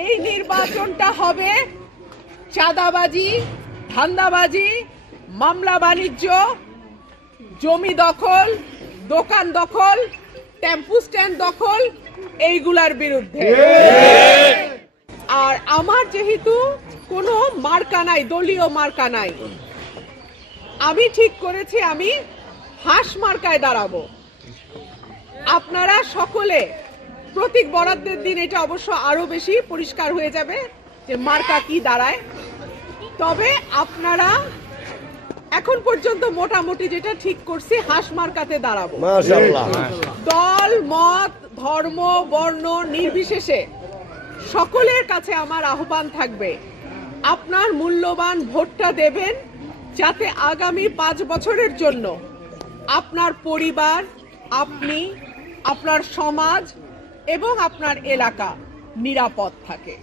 এই নির্বাচনটা হবে চাঁদাবাজি, ধান্দাবাজি, মামলা বাণিজ্য, জমি দখল, দোকান দখল, টেম্পু স্ট্যান্ড দখল, এইগুলার বিরুদ্ধে। আর আমার যেহেতু কোনো মার্কা নাই, দলীয় মার্কা নাই, আমি ঠিক করেছি আমি হাঁস মার্কায় দাঁড়াবো। আপনারা সকলে প্রতীক বরাদ্দের দিন এটা অবশ্য আরো বেশি পরিষ্কার হয়ে যাবে যে মার্কা কি দাঁড়ায়। তবে আপনারা এখন পর্যন্ত মোটামুটি যেটা ঠিক করছি হাঁস মার্কাতে দাঁড়াবো। মাশাআল্লাহ। দল, মত, ধর্ম, বর্ণ নির্বিশেষে সকলের কাছে আমার আহ্বান থাকবে, আপনার মূল্যবান ভোটটা দেবেন যাতে আগামী 5 বছরের জন্য আপনার পরিবার, আপনি, আপনার সমাজ এবং আপনার এলাকা নিরাপদ থাকে।